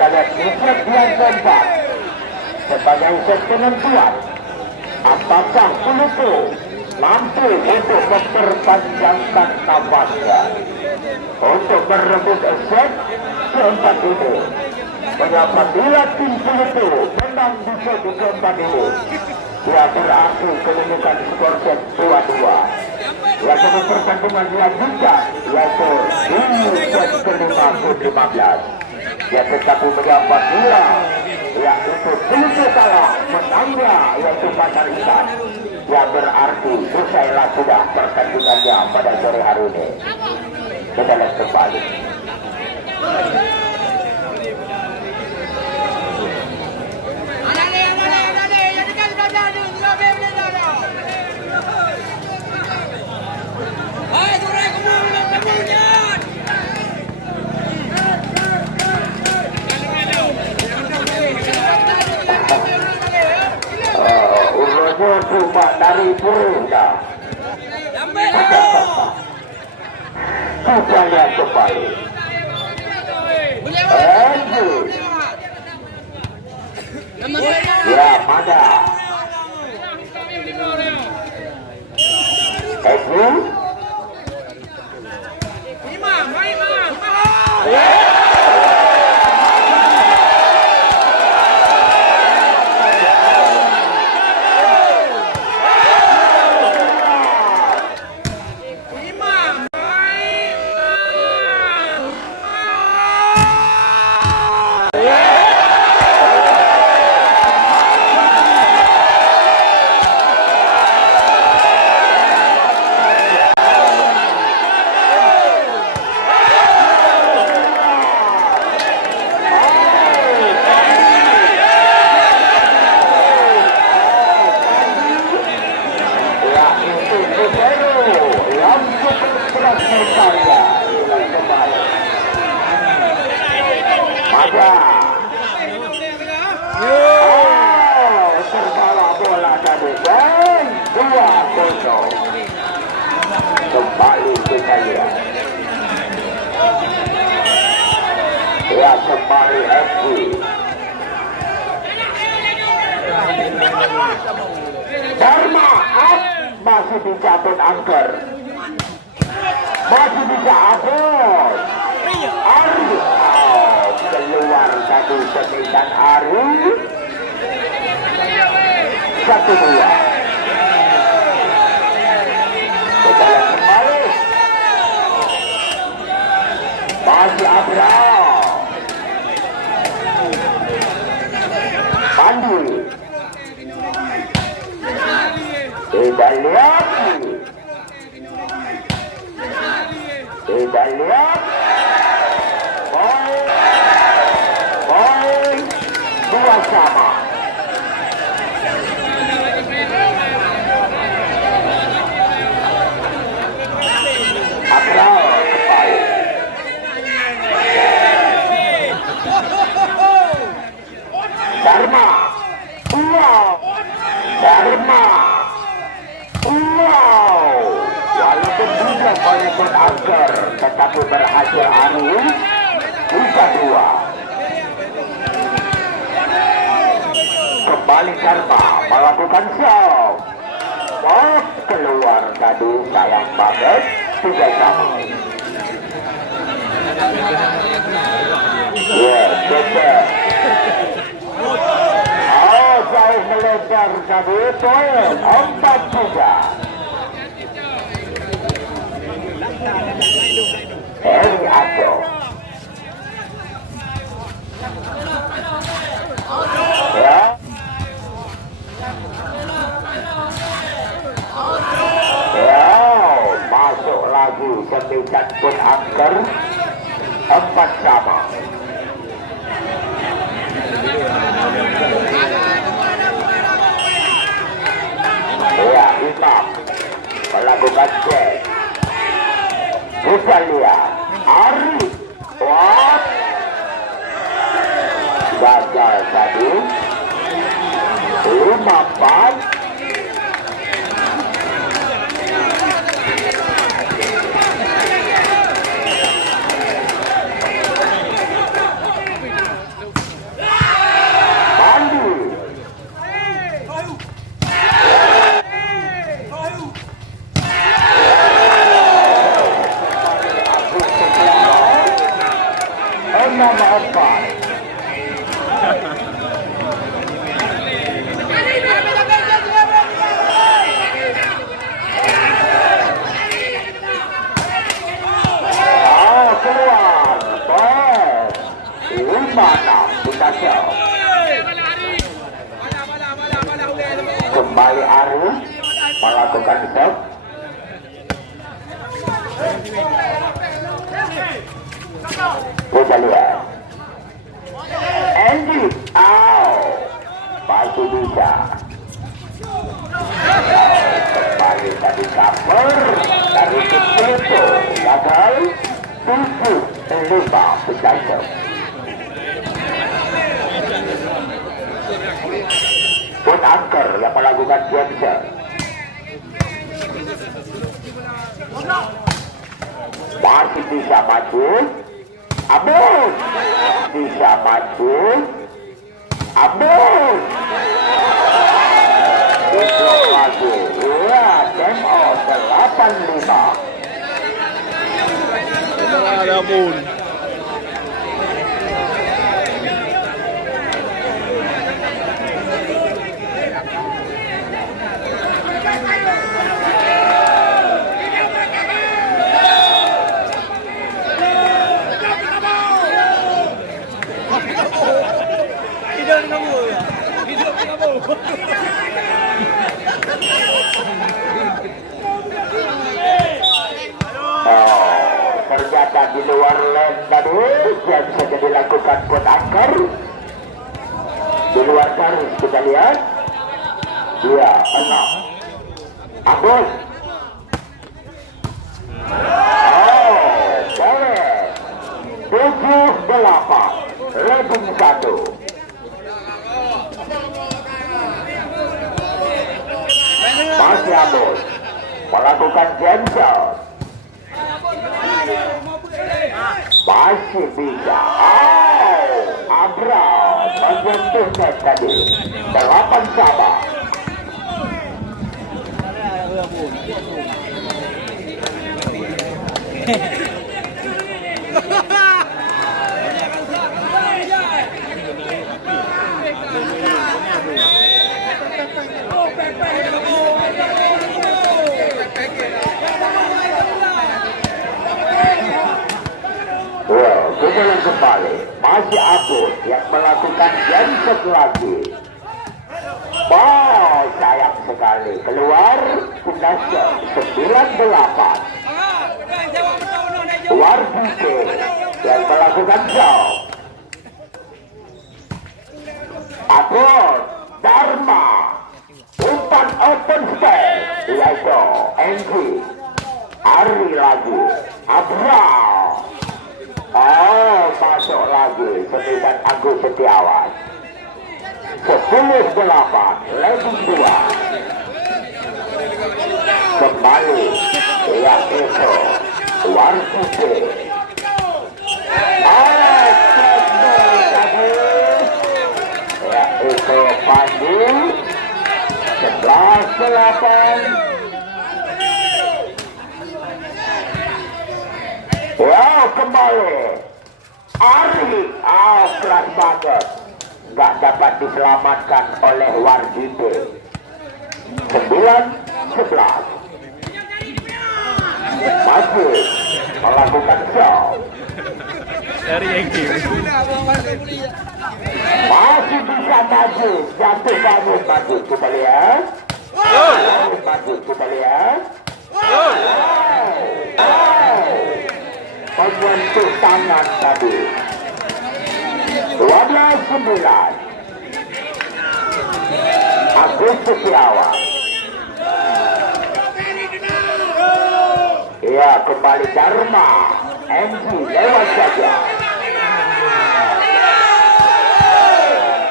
kita lihat set yang keempat sebagai set penentuan. Apakah Puluku mampu untuk memperpanjangkan nafasnya untuk merebut set keempat ini? Apabila tim Puluku menang di set keempat ini, dia berarti kedudukan skor set 2-2. Yang pertandingan dilanjutkan yaitu di set kelima ke-15. Ya, tetapi apabila yaitu Puluku kalah, menangnya yaitu Pasar Ikan, ya berarti selesailah sudah pertandingannya pada sore hari ini. Kita lihat kembali. Cuma dari Beureunee kita lihat kembali. Ya, mana terbawa bola dari gol 2-0. Kembali kita lihat. Ya, kembali FC. Dharma masih bisa angker. Masih bisa Agus. Ari keluar satu sekitar Ari 1-2. Kita lihat kembali. Masih Abraham Pante. Kita lihat. Kita lihat. Poin 2-2. Abral kembali. Dharma. Dharma. Walaupun tidak oleh angker, tetapi berhasil Ari 3-2. Kembali Dharma melakukan shot. Keluar tadi, sayang banget. 3-1. Ya, betul. Jauh melebar tadi, poin 4-3. Heri Aco. Ya. Masuk lagi sembilan pun angker 4-4. Ya, Imam melakukan cek. Kita lihat Ari gagal tadi 5-4. nomor 4. Keluar. Baik. 5-6 kita show. Kembali Arif melakukan show. Kita lihat Andy masih bisa kembali tadi cover dari Kec.Mereudu gagal 7-5 Pijay. Pun angker yang melakukan Johnson. Masih bisa maju. Agus bisa maju. Agus itu lagi. Ya, demo 8-5. Ada pun. Ternyata di luar lane tadi yang bisa dilakukan buat angker di luar garis. Kita lihat dia 6 Agus. Boleh 7-8 leading 1. Masih Agus melakukan cancel. Masih bisa. Abra menyentuhnya tadi 8-sama. Kemudian kembali masih Agus yang melakukan genset lagi. Wow, sayang sekali keluar punasnya 9-8. Wardi yang melakukan jauh. Agus Dharma umpan open space yaitu Andy Ari lagi Abra. Masuk lagi Senin Agus Setiawan 10-8 leading 2. Kembali ya itu Wardi. Ya itu Pante 11-8. Wow, kembali Ari, keras banget, nggak dapat diselamatkan oleh Wardi. 9-11 masih melakukan show. Masih bisa maju, jatuh bangun maju. Kita lihat maju, kita lihat menyentuh tangan tadi 12-9 Agus Setiawan. Ya, kembali Dharma MG lewat saja.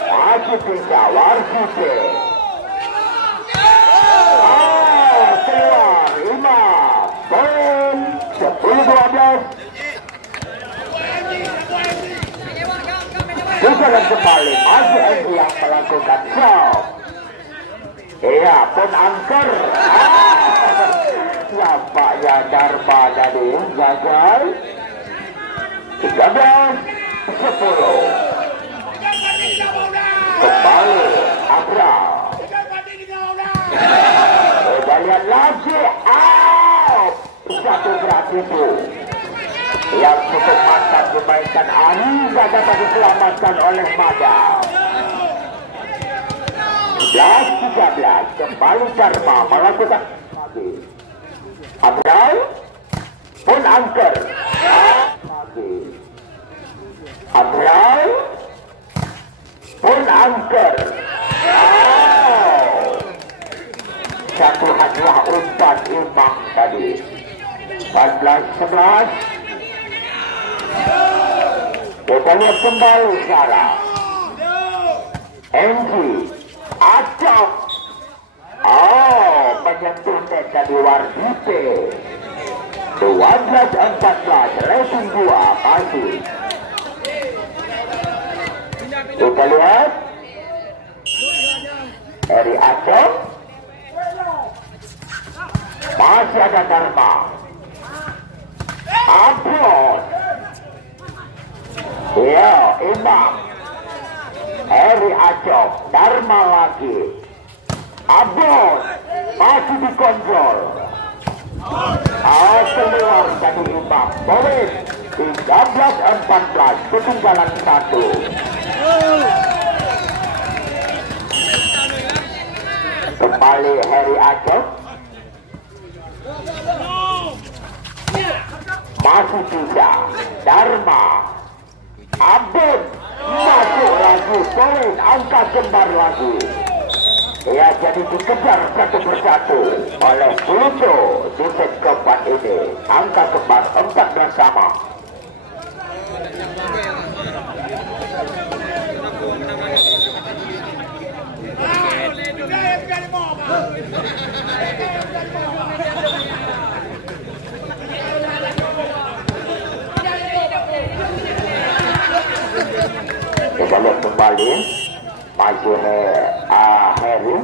Masih bisa Wardi. Keluar 5 poin 10-12. Bukan kembali masih Andy yang melakukan show. Iya, pun angker. Nampaknya Dharma tadi gagal. 13-11 itu yang cukup mantap dimainkan Ariza dapat diselamatkan oleh Madam. 11-13 kembali Dharma melakukan lagi. Abdul pun angker lagi. Abdul pun angker. Satu hadiah umpan imbang tadi. 14-11. Kita lihat kembali sekarang. NG acok. Menyentuh net dari Wardite. 12-14 racing 2 masih. Kita lihat dari acok. Masih ada Dharma. Upload. Ya, imbang. Eri Acok, Dharma lagi. Upload. Masih dikontrol. Keluar dari imbang. Poin 13-14. Ketinggalan 1. Kembali Heri Acok. Masih bisa Dharma. Abdul masuk lagi. Poin angka kembar lagi. Ya, jadi dikejar satu persatu oleh Pluto di set keempat ini. Angka kembar 14 sama. Kita lihat kembali masih Heri.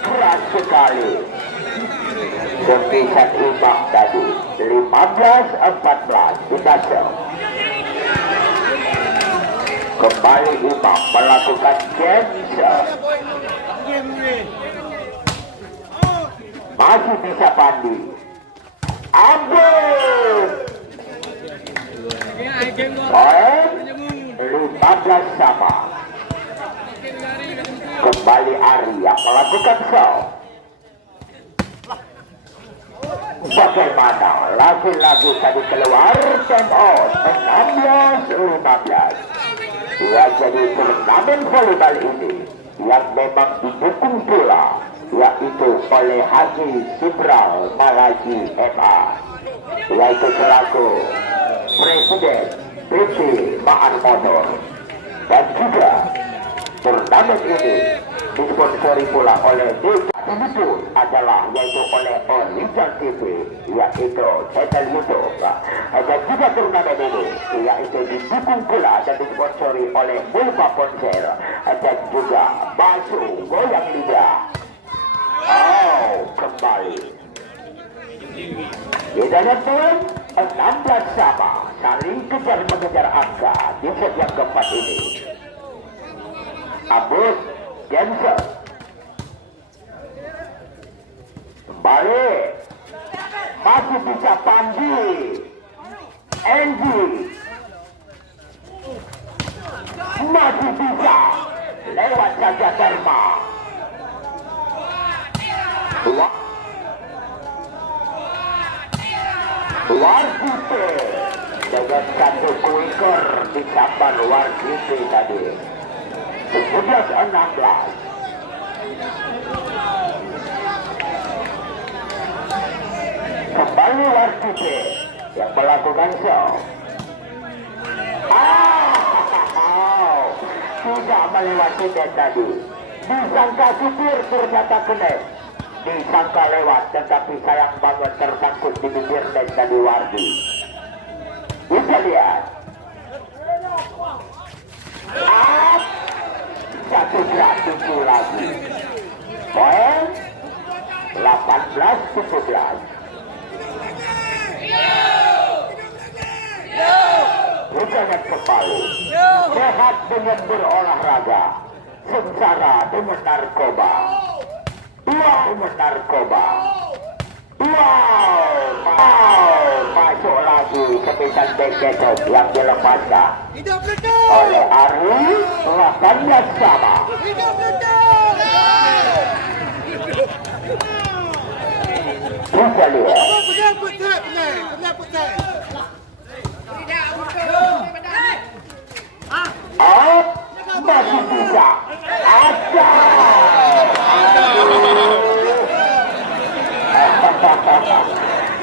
Keras sekali. Kepisah imbang tadi 15-14 dikasih. Kembali imbang melakukan cancel. Masih bisa Pandi. Abdul. Poin 15 sama. Kembali Ari yang melakukan show. Bagaimana? Lagi-lagi tadi keluar time out 16-15. Ya, jadi turnamen volleyball ini yang memang didukung pula yaitu oleh Haji Sibral Malaji MA, yaitu selaku Presiden PT Ma'an Motor, dan juga turnamen ini disponsori pula oleh itu adalah yaitu oleh Original TV, yaitu channel YouTube, dan juga turnamen ini yaitu didukung pula dan disponsori oleh Bulba Ponsel dan juga Basu Goyang Lidah. Kembali kita lihat poin 16 sama, saling kejar mengejar angka di set yang keempat ini. Agus Jensen kembali, masih bisa Pandi. Andy masih bisa lewat saja Dharma. Wardite dengan satu kuiker di sambar Wardite tadi 11-16. Kembali Wardite yang melakukan show. Tidak melewati net tadi. Disangka supir ternyata kena. Disangka lewat, tetapi sayang banget tersangkut di bibir net tadi Wardi. Bisa lihat. Satu gerak tujuh lagi. Poin 18-17. jangan kembali. Sehat dengan berolahraga, sengsara dengan narkoba. Dengan narkoba. Masuk lagi kepisan Beketop yang dilepaskan oleh Ari. Lapangan sama. Kita lihat. Masih bisa. Ada.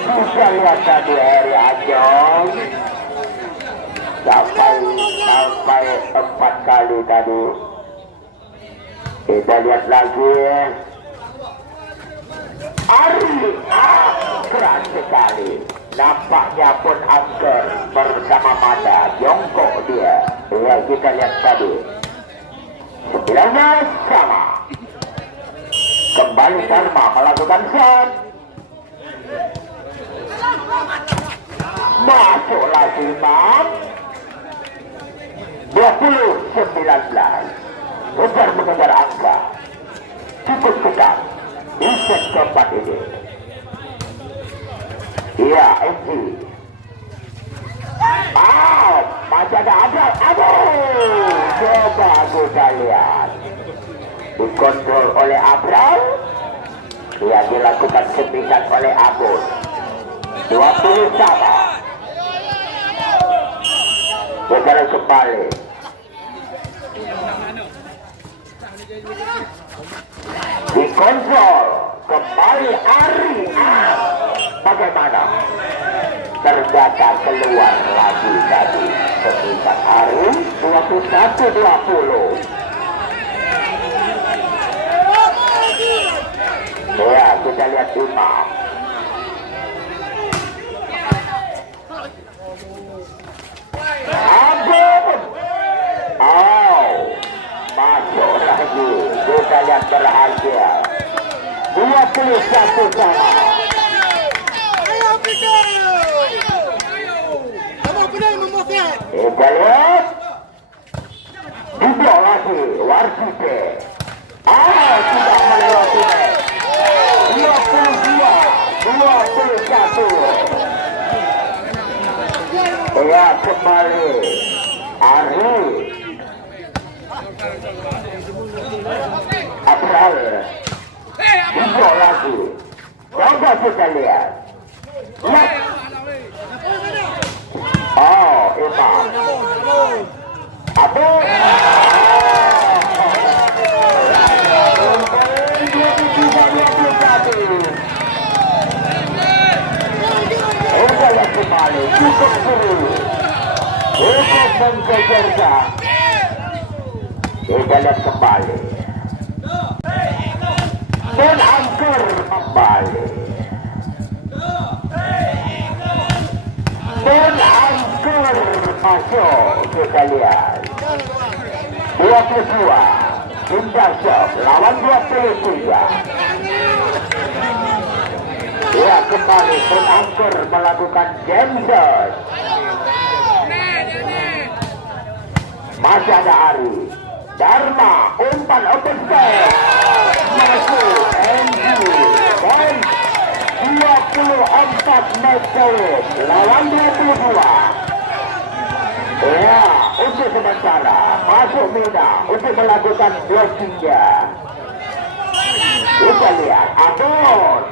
Bisa lihat tadi Eri Ajong sampai 4 kali tadi. Kita lihat lagi. Ari keras sekali. Nampaknya pun angker bersama mata jongkok dia. Ya, kita lihat tadi 19 sama. Kembali Dharma melakukan shot. Masuk lagi Mam. 20-19. Ujar mengejar angka. Cukup ketat di set keempat ini. Iya, Enti. Masih ada. Coba kita lihat. Dikontrol oleh Abral. Yang dilakukan sepisan oleh Agus. 20 sama. Saudara kembali. Dikontrol kembali Ari. Bagaimana? Ternyata keluar lagi tadi. Sepisan Ari 21-20. Ya, kita lihat Imam. Ampun. Masuk lagi. Kita lihat berhasil. 21 sama. Kita lihat. Duduk lagi. Warsite. Tidak melewati. 22-21. Ya, kembali Ari. Abral. Duduk lagi. Coba kita lihat. Imam. Abu. Yang kembali cukup seru. Cukup menggegerkan. Kita lihat kembali. Dan angker kembali. Dan angker masuk. Kita lihat 22 Indah Shop lawan 23. Ya, kembali pun angker melakukan Jensen. Masih ada Ari. Dharma umpan open set. Masuk NG. Dan 24 meter lawan 22. Ya, untuk sementara masuk Mina untuk melakukan blockingnya. Kita lihat Agus.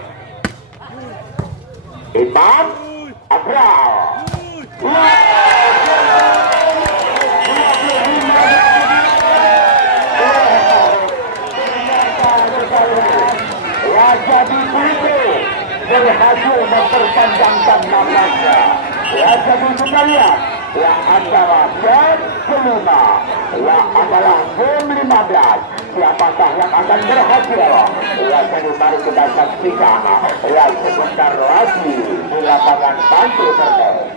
Imam Abral. Ya, jadi itu berhasil memperpanjangkan namanya. Ya, jadi kita lihat yang antara game kelima yang adalah game 15. Siapakah yang akan berhasil? Ya, jadi mari kita saksikan. Ya, sebentar lagi di lapangan Pante Beureunee.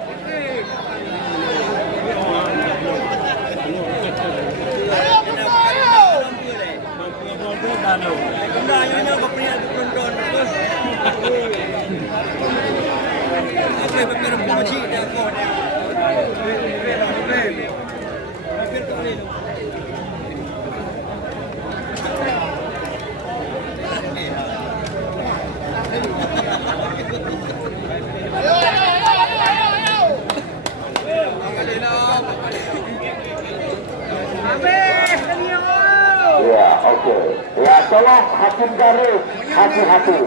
Ya, tolong hakim garis hati-hati.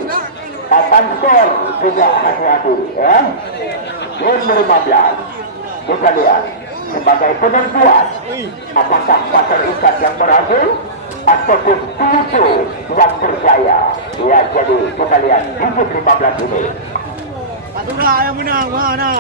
Papan skor juga hati-hati ya. Game 15. Kita lihat sebagai penentuan apakah pasar ikat yang berhasil ataupun tutu yang berjaya. Ya, jadi kita lihat game 15 ini. Patunglah yang menang mana?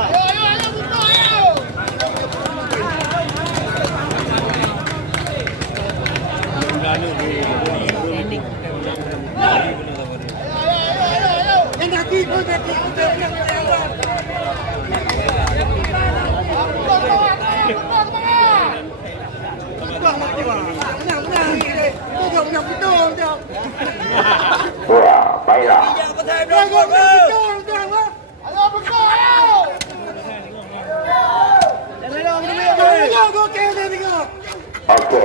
Wah, baiklah. Oke.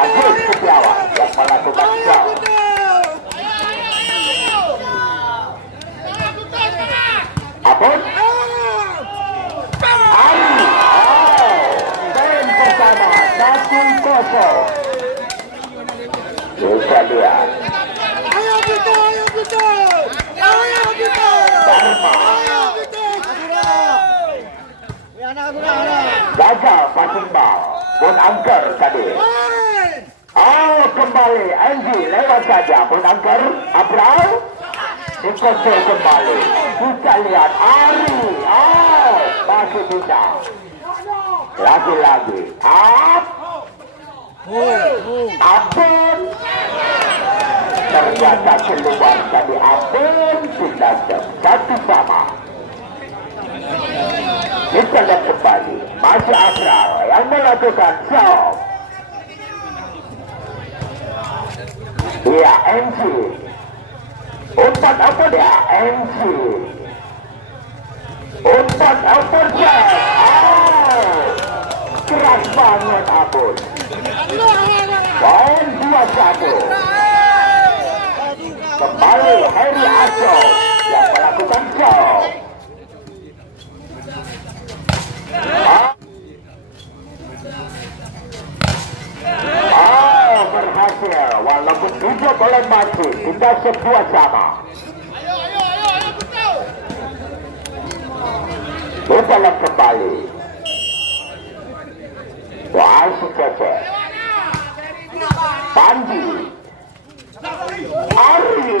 Agus Setiawan yang melakukan jauh. Abon Ari. Poin pertama 1-0. Kita lihat Dharma gagal passing ball. Pun angker tadi. Kembali Anji lewat saja. Pun angker Abral dikontrol kembali. Kita lihat Ari. Masih bisa. Lagi-lagi. Abon ternyata keluar tadi. Abon sudah satu sama. Kita lihat kembali. Masih Abral yang melakukan shot. Ya, MC. Umpan apa dia? MC. Umpan apa dia? Keras banget Abon. Poin 2-1. Kembali Heri Aso yang melakukan shot. Berhasil walaupun tidak boleh mati. Kita sebuah sama. Kita lihat kembali. Wah, si Cece Pandi Ari.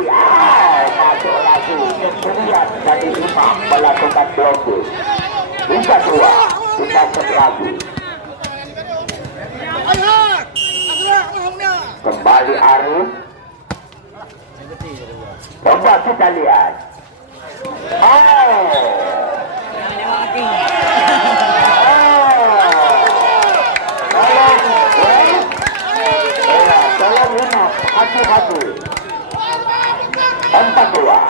Masuk lagi. Kemudian dari Imam melakukan blocking. Kita 2. Kita lagi. Kembali Arif. Coba kita lihat. Tolong Imam, hati-hati. 4-2.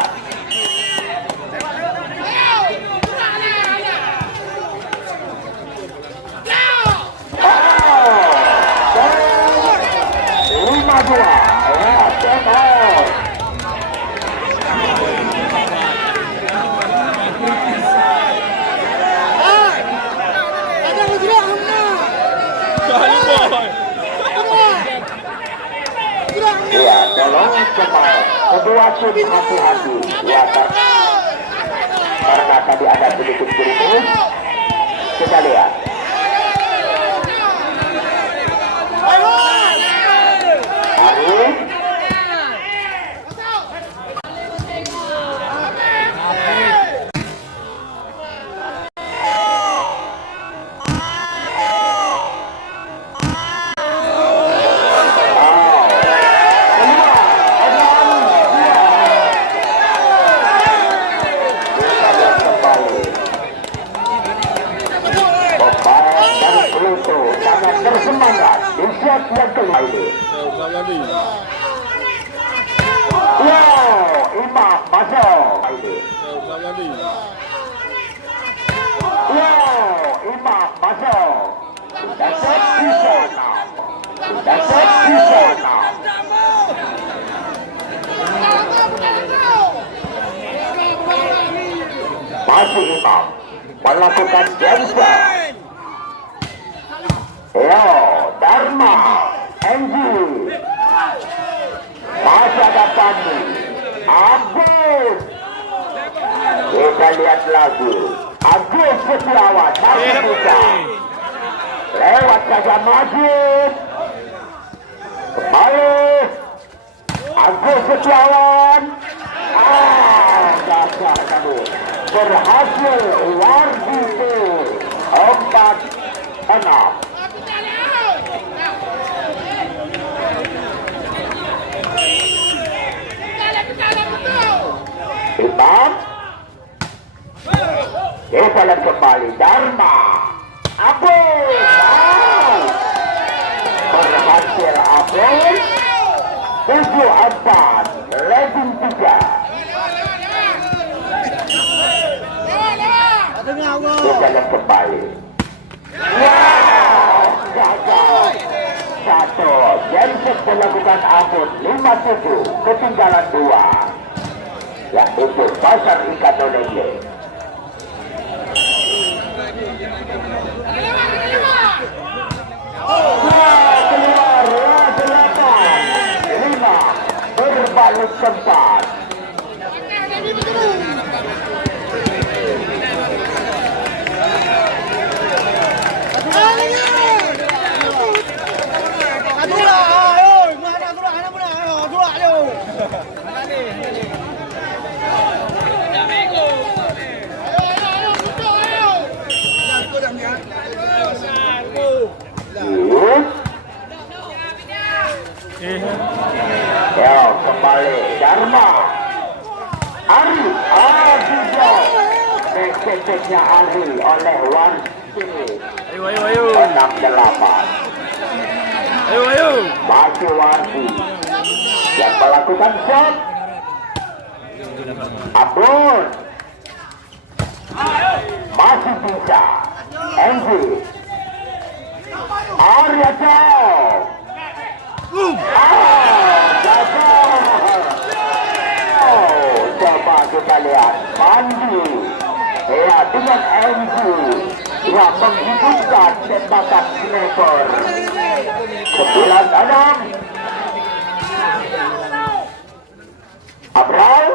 Ya, tolong kedua tim hati-hati ya, karena tadi ada sedikit kritis. Kita lihat. Arif. Bersemangat di set yang kelima ini. Wow, Imam masuk. Wow, Imam masuk. Sudah set di sana. Sudah set di sana. Masih Imam melakukan jasa. Yo, Dharma, Enji. Masih ada Pante, Agus. Kita lihat lagi. Agus Setiawan masih bisa. Lewat saja Majid. Kembali. Agus Setiawan. Dasar kamu. Berhasil Wardi 4-6. Imam. Kita lihat kembali Dharma. Agus. Berhasil Agus. 7-4. Leading 3. Kita lihat kembali. Wow, gagal. 1. Jensen melakukan ampun 5-7. Ketinggalan 2. Yaitu pasar ikan Indonesia. Keluar 8-5. Berbalik tempat. Ya, kembali Dharma. Ari, Adijo. Meketnya Ari oleh Wardi. Ayo. 6-8. Ayo. Masih Wardi yang melakukan shot. Abdul masih bisa. Enzi Arya jauh. Gagal. Coba kita lihat Pante. Ya, dengan Enzi yang menghidupkan tembakan sniper. 9-6. Abral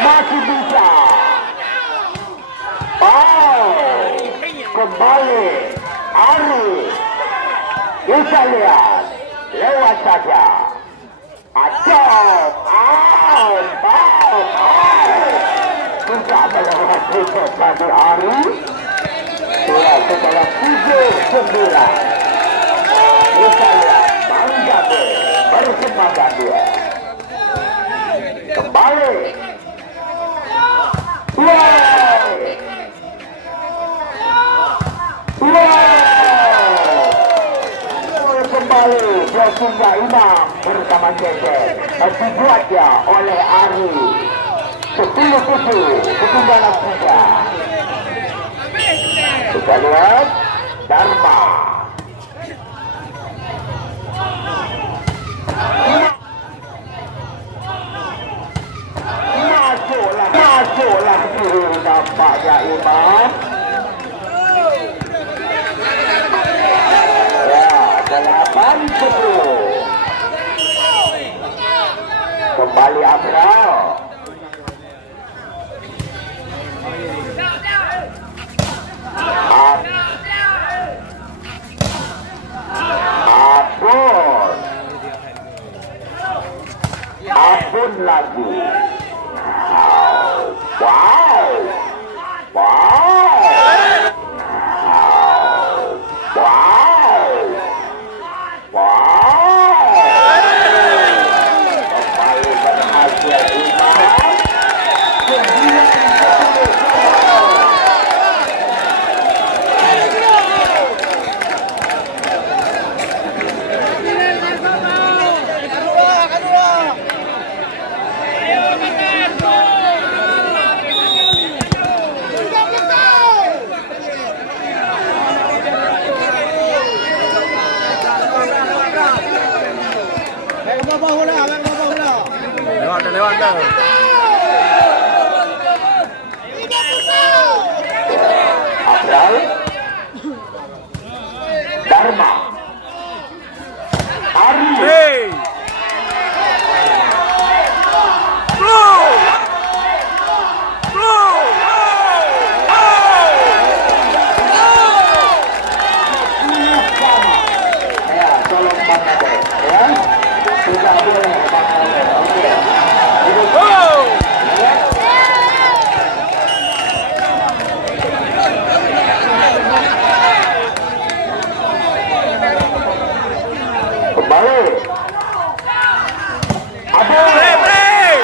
masih bisa. Kembali Ari. Bisa lihat lewat saja. Acok. Tidak melakukan putus bagi Ari. Sudah setelah 7-9. Bisa lihat Bombandir bersemangat dia. Kembali. Kembali Josinda Imam bersama Kec. Dibuatnya oleh Ari. 10-7 ketinggalan 3. Kita lihat Dharma. Masuklah nampaknya Imam. Ya, 8-10. Kembali Abral. Apun lagi. lewat dah. Abral, Dharma, Ari, Hey. Blow. Blow. ya tolong Pante, ya sudah boleh Pante, oke. Oh. Kembali, Abu, Play, play.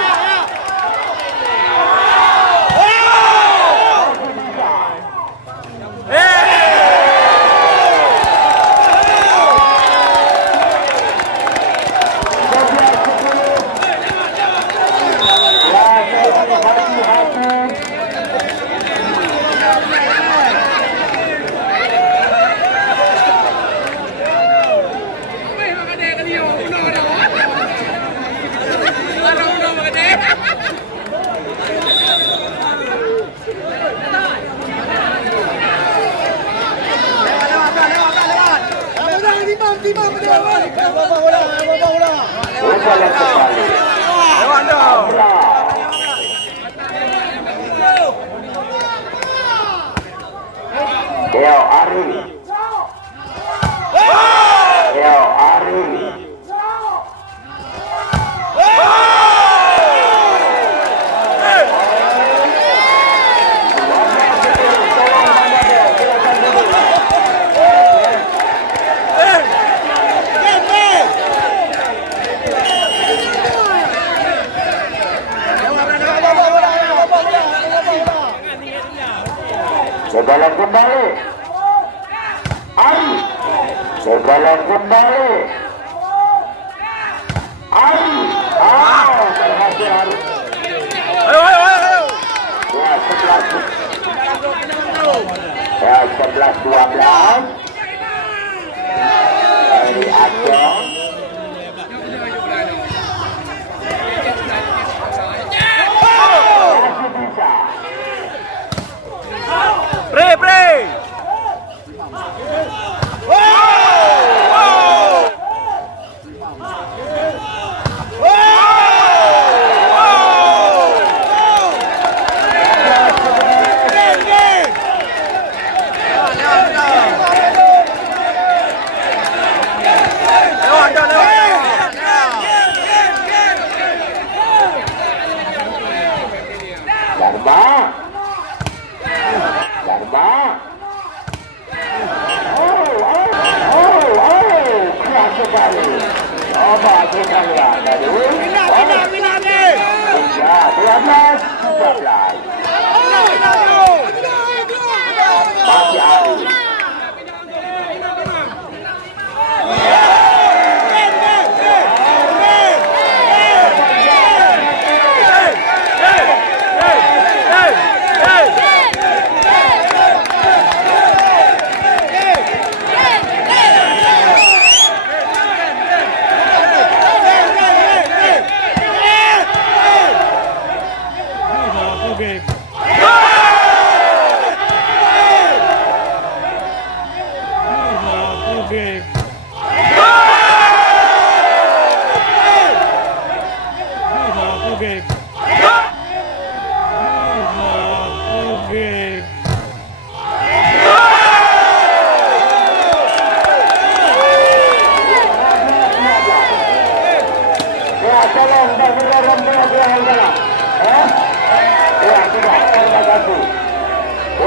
Lewat dah. Yo Ari, yo Ari, sebalan kembali, Ari, sebalan kembali, Ari, berhasil Ari. Ayo, ayo, ayo. Ya 11-12 dari Aceh. Masih bisa. Play, play. Dharma, keras sekali. Bagus sekali ya. Dari ya 12-13. Masih Ari.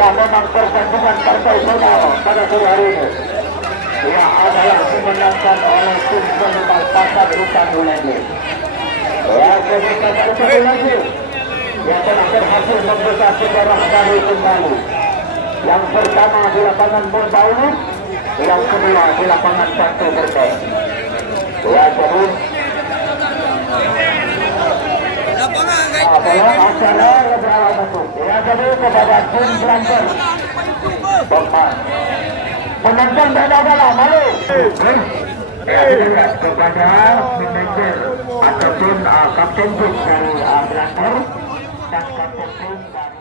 Memang pertandingan partai final pada sore hari ini yang adalah dimenangkan oleh tim Volleyball Pasar Rutan Beureunee. Ya, kita sekali lagi yang telah berhasil membuka sejarah baru kembali. Yang pertama di lapangan Bombandir, yang kedua di lapangan Pante Beureunee. Ya, terus acara berawal masuk. Ya, jadi kepada tim Blanter Bombandir menonton beda-beda malu. kepada manajer ataupun kapten tim dari Belanda dan kapten tim dari